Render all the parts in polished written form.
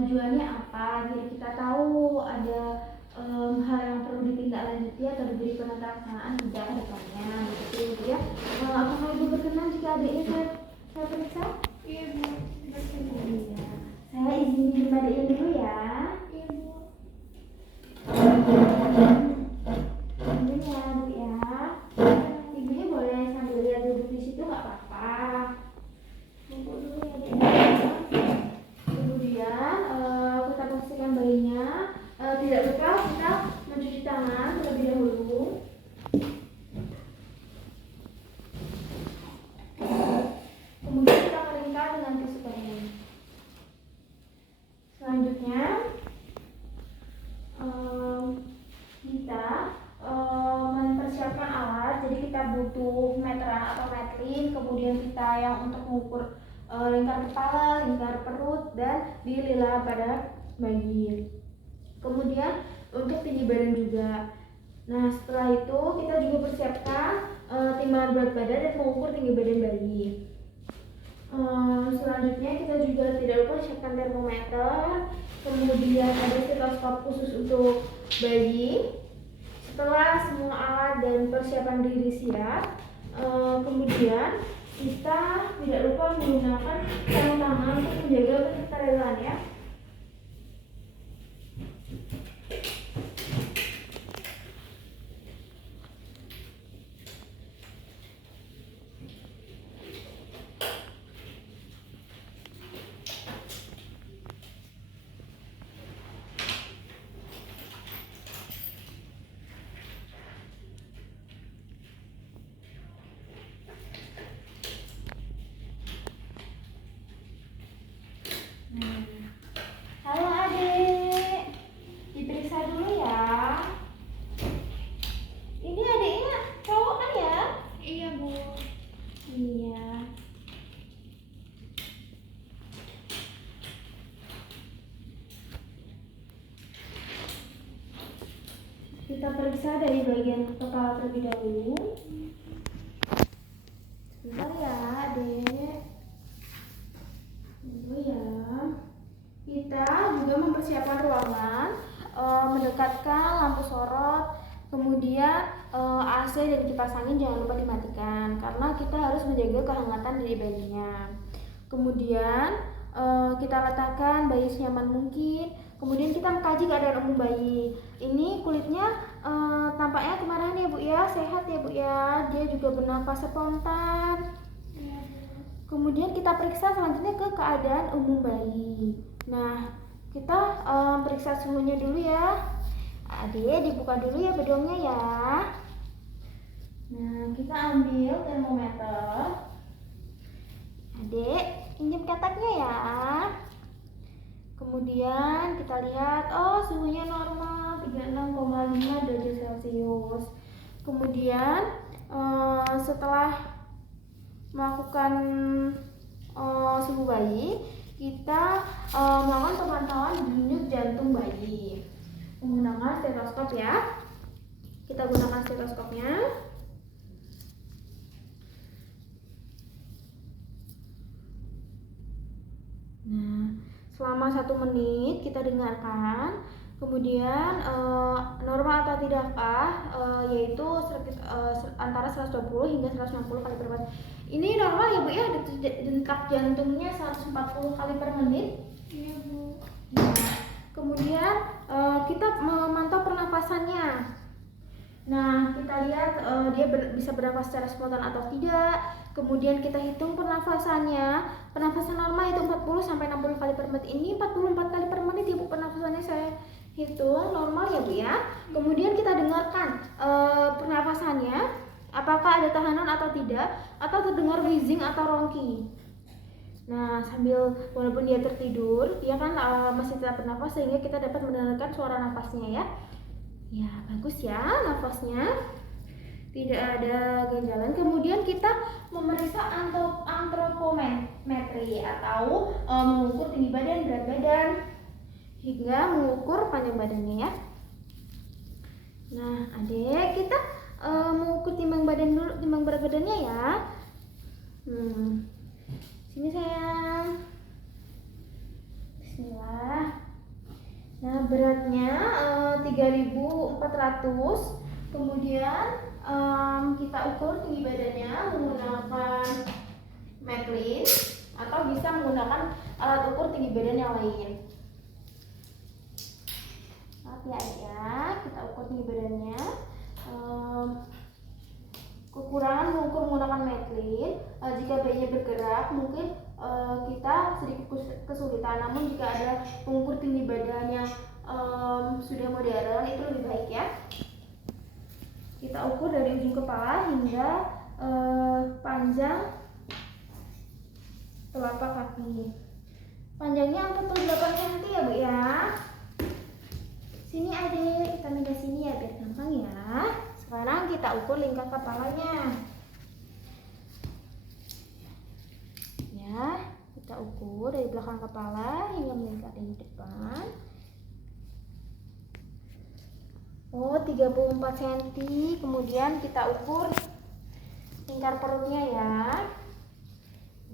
tujuannya apa, jadi kita tahu ada hal yang perlu ditindaklanjuti atau diberi penelaksanaan tidak ke depannya gitu ya. Apakah Ibu berkenan jika adiknya saya periksa? Iya Bu, berkenan. Iya. Saya izinin adiknya dulu ya. Iya Bu. Ini ya Bu ya. Ibunya boleh sambil lihat duduk di situ nggak apa-apa. Tunggu dulu ya adiknya. Kemudian kita pastikan bayinya tidak lupa kita mencuci tangan terlebih dahulu. Kemudian kita keringkan dengan tisu kering. Selanjutnya kita mempersiapkan alat. Jadi kita butuh meteran atau metrin, kemudian kita yang untuk mengukur lingkar kepala, lingkar perut, dan di lila pada bayi. Kemudian untuk tinggi badan juga. Nah setelah itu kita juga persiapkan timbangan berat badan dan mengukur tinggi badan bayi. Selanjutnya kita juga tidak lupa siapkan termometer. Kemudian ada stetoskop khusus untuk bayi. Setelah semua alat dan persiapan diri siap, kemudian kita tidak lupa menggunakan sarung tangan untuk menjaga kesterilan ya. Halo adik, diperiksa dulu ya. Ini adiknya cowok kan ya? Iya Bu. Iya. Kita periksa dari bagian kepala terlebih dahulu. Sebentar ya adik. Dulu ya. Kita juga mempersiapkan ruangan, mendekatkan lampu sorot, kemudian AC dan kipas angin jangan lupa dimatikan karena kita harus menjaga kehangatan dari bayinya. Kemudian kita letakkan bayi senyaman mungkin. Kemudian kita mengkaji keadaan umum bayi. Ini kulitnya tampaknya kemarahan ya Bu ya, sehat ya Bu ya. Dia juga bernafas spontan. Kemudian kita periksa selanjutnya ke keadaan umum bayi. Nah, kita periksa suhunya dulu ya. Adik dibuka dulu ya bedongnya ya. Nah, kita ambil termometer. Adik, pinjam ketaknya ya. Kemudian kita lihat, oh suhunya normal 36,5 derajat Celcius. Kemudian setelah melakukan suhu bayi, kita melakukan pemantauan denyut jantung bayi menggunakan stetoskop ya. Kita gunakan stetoskopnya. Nah, selama 1 menit kita dengarkan. Kemudian normal atau tidakkah yaitu antara 120 hingga 160 kali per menit. Ini normal ya Bu ya, detak jantungnya 140 kali per menit. Iya Bu. Nah, kemudian kita memantau pernapasannya. Nah, kita lihat dia bisa bernafas secara spontan atau tidak. Kemudian kita hitung pernafasannya. Pernafasan normal itu 40 sampai 60 kali per menit. Ini 44 kali per menit ya Bu pernafasannya saya hitung normal ya Bu ya. Kemudian kita dengarkan pernafasannya, apakah ada tahanan atau tidak, atau terdengar wheezing atau ronking. Nah, sambil walaupun dia tertidur, dia kan masih tetap bernafas sehingga kita dapat mendengarkan suara nafasnya ya. Ya, bagus ya nafasnya. Tidak ada ganjalan. Kemudian kita memeriksa antropometri atau mengukur tinggi badan, berat badan, hingga mengukur panjang badannya ya. Nah, adik, kita mengukur timbang badan dulu, timbang berat badannya ya. Sini sayang. Bismillah. Nah, beratnya 3.400. Kemudian kita ukur tinggi badannya menggunakan Maclean atau bisa menggunakan alat ukur tinggi badan yang lain. Maaf ya, kita ukur tinggi badannya. Kekurangan mengukur menggunakan Maclean, jika bayinya bergerak mungkin kita sedikit kesulitan, namun jika ada pengukur tinggi badan yang sudah modern itu lebih baik ya. Kita ukur dari ujung kepala hingga panjang telapak kaki. Panjangnya 48 cm ya Bu ya. Sini Adik, kita pindah sini ya biar gampang ya. Sekarang kita ukur lingkar kepalanya. Ya, kita ukur dari belakang kepala hingga melingkar di depan. Oh, 34 cm. Kemudian kita ukur lingkar perutnya ya.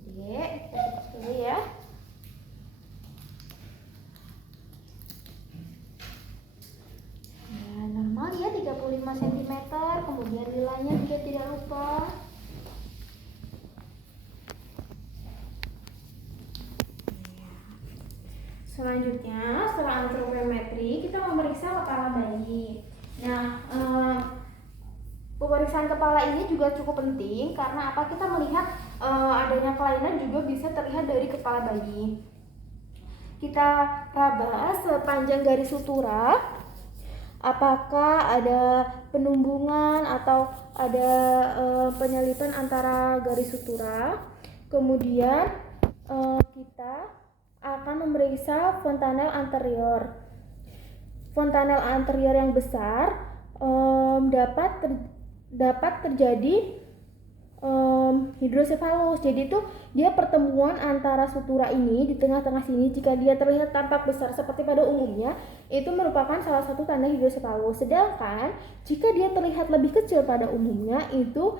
Dek, kita buka dulu ya. Ya, normal ya 35 cm. Kemudian nilainya juga tidak lupa. Selanjutnya, setelah antropometri, kita memeriksa kepala bayi. Nah, pemeriksaan kepala ini juga cukup penting karena apa? Kita melihat adanya kelainan juga bisa terlihat dari kepala bayi. Kita raba sepanjang garis sutura, apakah ada penumbungan atau ada penyalipan antara garis sutura. Kemudian kita akan memeriksa fontanel anterior. Fontanel anterior yang besar dapat terjadi hidrosefalus. Jadi itu dia pertemuan antara sutura ini di tengah-tengah sini. Jika dia terlihat tampak besar seperti pada umumnya, itu merupakan salah satu tanda hidrosefalus. Sedangkan jika dia terlihat lebih kecil pada umumnya, itu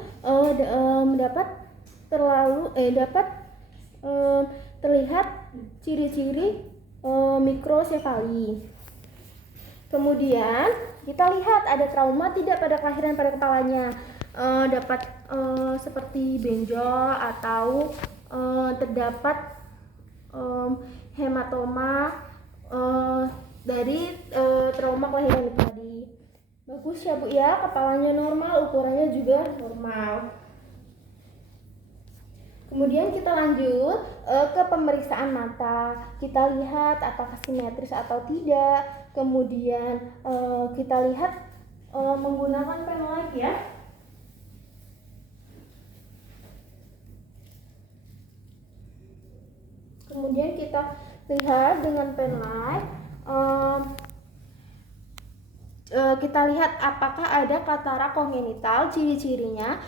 dapat terlihat ciri-ciri mikrosefali. Kemudian kita lihat ada trauma tidak pada kelahiran pada kepalanya. Dapat seperti benjol atau terdapat hematoma dari trauma kelahiran itu tadi. Bagus ya Bu ya, kepalanya normal, ukurannya juga normal. Kemudian kita lanjut ke pemeriksaan mata. Kita lihat apakah simetris atau tidak. Kemudian kita lihat menggunakan pen light ya. Kemudian kita lihat dengan pen light. Kita lihat apakah ada katarak kongenital. Ciri-cirinya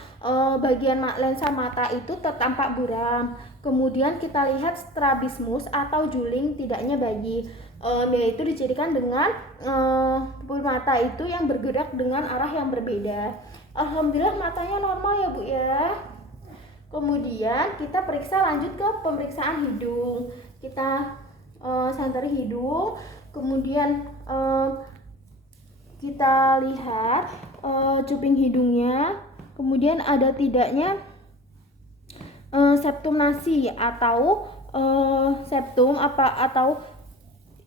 bagian lensa mata itu tertampak buram. Kemudian kita lihat strabismus atau juling tidaknya bayi, yaitu dicirikan dengan pupil mata itu yang bergerak dengan arah yang berbeda. Alhamdulillah matanya normal ya Bu ya. Kemudian kita periksa lanjut ke pemeriksaan hidung. Kita santeri hidung, kemudian kita lihat cuping hidungnya, kemudian ada tidaknya septum nasi atau septum atau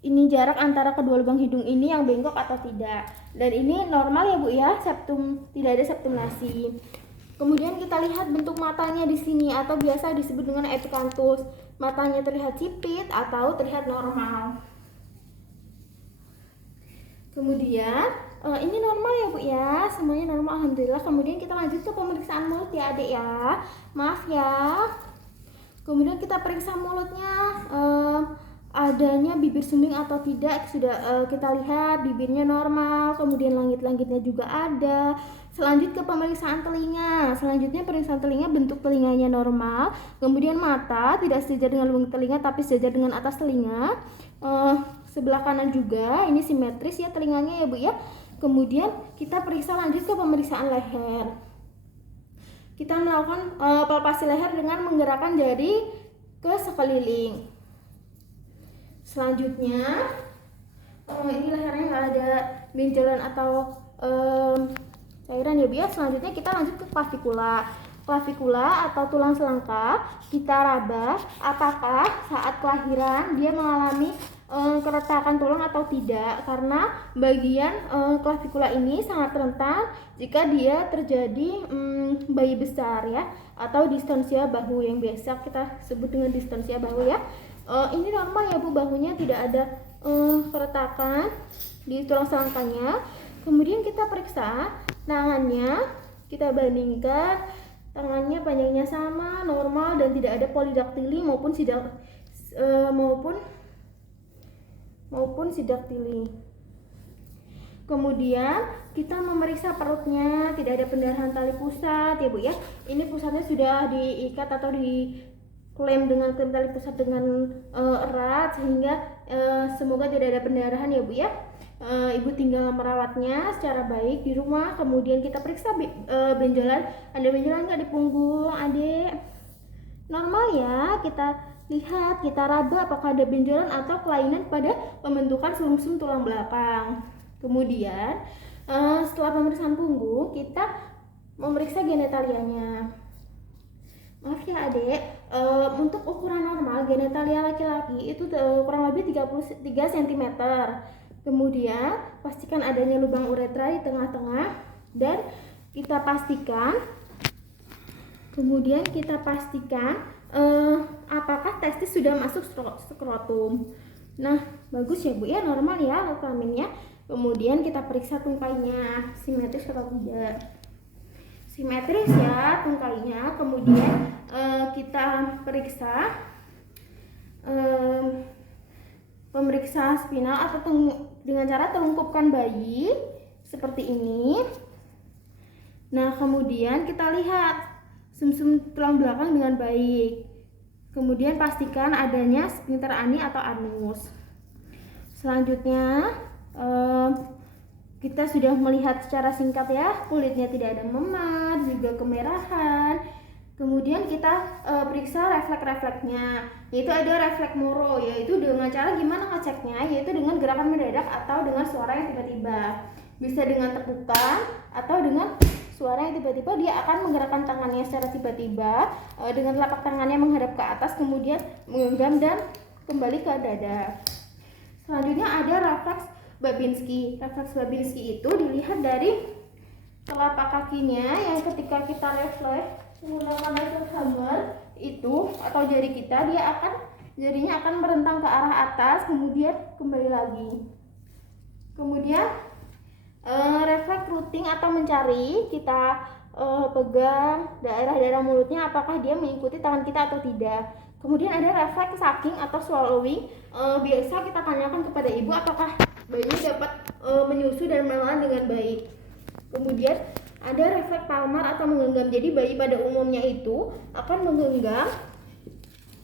ini jarak antara kedua lubang hidung ini yang bengkok atau tidak. Dan ini normal ya Bu ya, septum tidak ada septum nasi. Kemudian kita lihat bentuk matanya di sini atau biasa disebut dengan epicanthus. Matanya terlihat sipit atau terlihat normal. Kemudian ini normal ya Bu ya, semuanya normal alhamdulillah. Kemudian kita lanjut ke pemeriksaan mulut ya Adik ya. Maaf ya. Kemudian kita periksa mulutnya, adanya bibir sumbing atau tidak. Sudah kita lihat bibirnya normal, kemudian langit-langitnya juga ada. Selanjut ke pemeriksaan telinga. Selanjutnya pemeriksaan telinga, bentuk telinganya normal. Kemudian mata tidak sejajar dengan lubang telinga tapi sejajar dengan atas telinga. Sebelah kanan juga ini simetris ya telinganya ya Bu ya. Kemudian kita periksa lanjut ke pemeriksaan leher. Kita melakukan palpasi leher dengan menggerakkan jari ke sekeliling. Selanjutnya, ini lehernya nggak ada benjolan atau cairan ya Bu ya. Selanjutnya kita lanjut ke klavikula. Klavikula atau tulang selangka kita raba apakah saat kelahiran dia mengalami keretakan tulang atau tidak, karena bagian klavikula ini sangat rentan jika dia terjadi bayi besar ya, atau distonsia bahu yang biasa kita sebut dengan distonsia bahu ya. Ini normal ya Bu, bahunya tidak ada keretakan di tulang selangkanya. Kemudian kita periksa tangannya, kita bandingkan tangannya panjangnya sama, normal, dan tidak ada polidaktili maupun sidaktili. Kemudian kita memeriksa perutnya, tidak ada pendarahan tali pusat ya Bu ya. Ini pusatnya sudah diikat atau diklem dengan klem tali pusat dengan erat, sehingga semoga tidak ada pendarahan ya Bu ya. Ibu tinggal merawatnya secara baik di rumah. Kemudian kita periksa benjolan, ada benjolan nggak di punggung adik? Normal ya, kita lihat, kita raba apakah ada benjolan atau kelainan pada pembentukan sumsum tulang belakang. Kemudian setelah pemeriksaan punggung, kita memeriksa genitalianya. Maaf ya adik, untuk ukuran normal genitalia laki-laki itu kurang lebih 33 cm. Kemudian pastikan adanya lubang uretra di tengah-tengah, dan kita pastikan apakah testis sudah masuk skrotum. Nah, bagus ya Bu ya, normal ya kelaminnya. Kemudian kita periksa tungkainya, simetris atau tidak. Simetris ya tungkainya. Kemudian kita periksa pemeriksaan spinal atau dengan cara telungkupkan bayi seperti ini. Nah, kemudian kita lihat sumsum tulang belakang dengan baik. Kemudian pastikan adanya sphincter ani atau anus. Selanjutnya kita sudah melihat secara singkat ya, kulitnya tidak ada memar, juga kemerahan. Kemudian kita periksa refleks-refleksnya, yaitu ada refleks Moro, yaitu dengan cara gimana ngeceknya, yaitu dengan gerakan mendadak atau dengan suara yang tiba-tiba. Bisa dengan tekukan atau dengan suara yang tiba-tiba, dia akan menggerakkan tangannya secara tiba-tiba dengan telapak tangannya menghadap ke atas, kemudian menggenggam dan kembali ke dada. Selanjutnya ada refleks Babinski. Refleks Babinski itu dilihat dari telapak kakinya, yang ketika kita refleks menggunakan refleks hammer itu atau jari kita, jarinya akan merentang ke arah atas, kemudian kembali lagi. Kemudian refleks routing atau mencari, kita pegang daerah-daerah mulutnya apakah dia mengikuti tangan kita atau tidak. Kemudian ada refleks sucking atau swallowing. Biasa kita tanyakan kepada ibu apakah bayi dapat menyusu dan menelan dengan baik. Kemudian ada refleks palmar atau menggenggam. Jadi bayi pada umumnya itu akan menggenggam,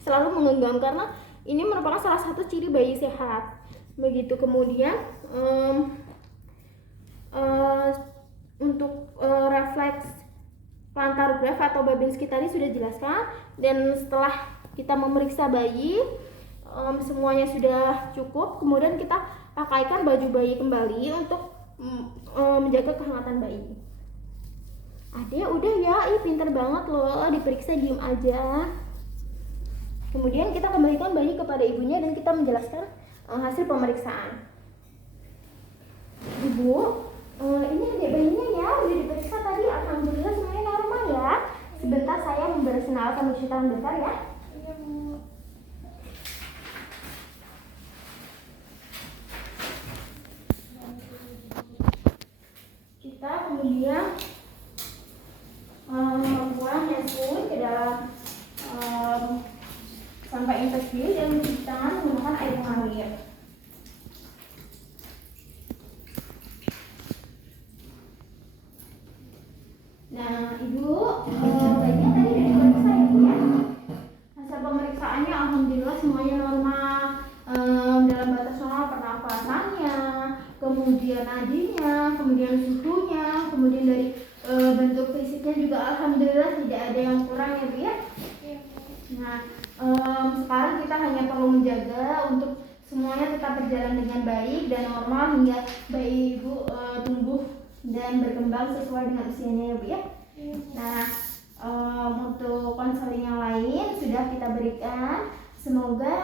selalu menggenggam, karena ini merupakan salah satu ciri bayi sehat. Begitu. Kemudian untuk refleks plantar graph atau Babinski tadi sudah jelaskan. Dan setelah kita memeriksa bayi, semuanya sudah cukup. Kemudian kita pakaikan baju bayi kembali untuk menjaga kehangatan bayi. Adek udah ya, pinter banget loh, diperiksa diem aja. Kemudian kita kembalikan bayi kepada ibunya dan kita menjelaskan hasil pemeriksaan. Ibu, ini adek bayinya ya, udah diperiksa tadi, alhamdulillah semuanya normal ya. Sebentar saya memperkenalkan uji tangan besar ya. Iya Bu. Kita kemudian membuang handphone ke dalam sampah infeksi dan mencuci tangan menggunakan air mengalir. Nah, Ibu, bayinya tadi udah diperiksa ya Bu ya. Hasil pemeriksaannya alhamdulillah semuanya normal, dalam batas normal pernapasannya, kemudian nadinya, kemudian suhunya, kemudian dari bentuk fisiknya juga alhamdulillah tidak ada yang kurang ya Bu ya. Iya Bu. Nah, sekarang kita hanya perlu menjaga untuk semuanya tetap berjalan dengan baik dan normal hingga bayi Ibu tumbuh dan berkembang sesuai dengan usianya ya Bu ya. Iya, Bu. Nah, untuk konseling yang lain sudah kita berikan. Semoga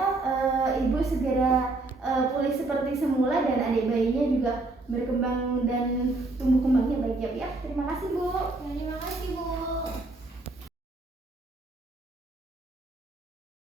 Ibu segera pulih seperti semula dan adik bayinya juga berkembang dan tumbuh kembangnya baik ya Bu ya. Terima kasih Bu. Terima kasih, Bu.